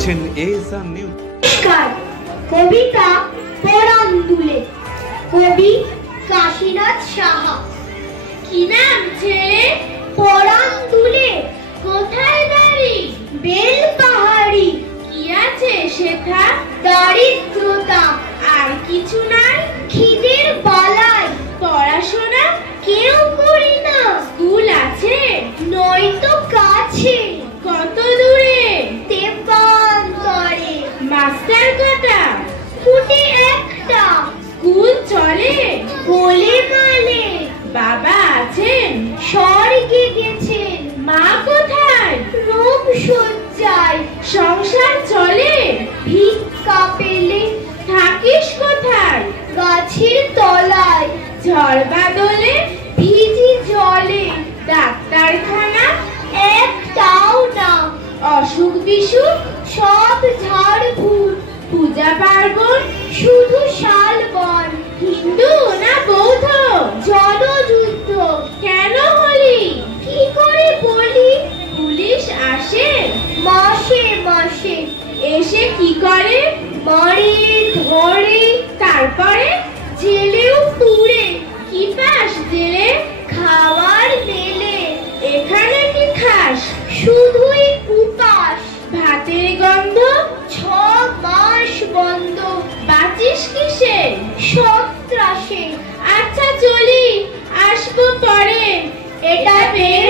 দেখছেন ASR news. কবিতা পরাণ দুলে, কবি কাশীনাথ সাহা। কি নাম ছেলে? পরাণ দুলে। কোথায় বাড়ি? বেল পাহাড়ি। কি আছে সেথা? দারিদ্রতা। আর কিছু নাই? খিদের বালাই। পড়াশোনা কেউ করি না। স্কুল আছে? নয়তো কাছে। কত দূরে? তেপান্তরে। মাস্টার কটা? ফুটে একটা। স্কুল চলে? গোলে মালে। বাবা আছেন? স্বর্গে গেছেন। মা কোথায়? রোগ শয্যায়। সংসার চলে? ভিক্ষা পেলে। থাকিস কোথায়? গাছের তলায়। ঝড় বাদলে? ভিজি জলে। ডাক্তারখানা? একটাও না। অসুখ বিসুখ? সব ঝাড় ভুট। পূজা পার্বণ? শুধু শালবন। হিন্দু না বৌদ্ধ? জনযুদ্ধ। কেন হলি? কি করে বলি? পুলিশ আসে? মাসে মাসে। এসে কি করে? মারে ধরে। তারপরে? জেলেও পুরে। কি পাস জেলে? খাওয়ার মেলে। এখানে কি খাস? শুধুই উপাস। ভাতের গন্ধ? 6 মাস বন্ধ। বাঁচিস কিসে? সন্ত্রাসে। আচ্ছা চলি, আসবো পরে। এটা বের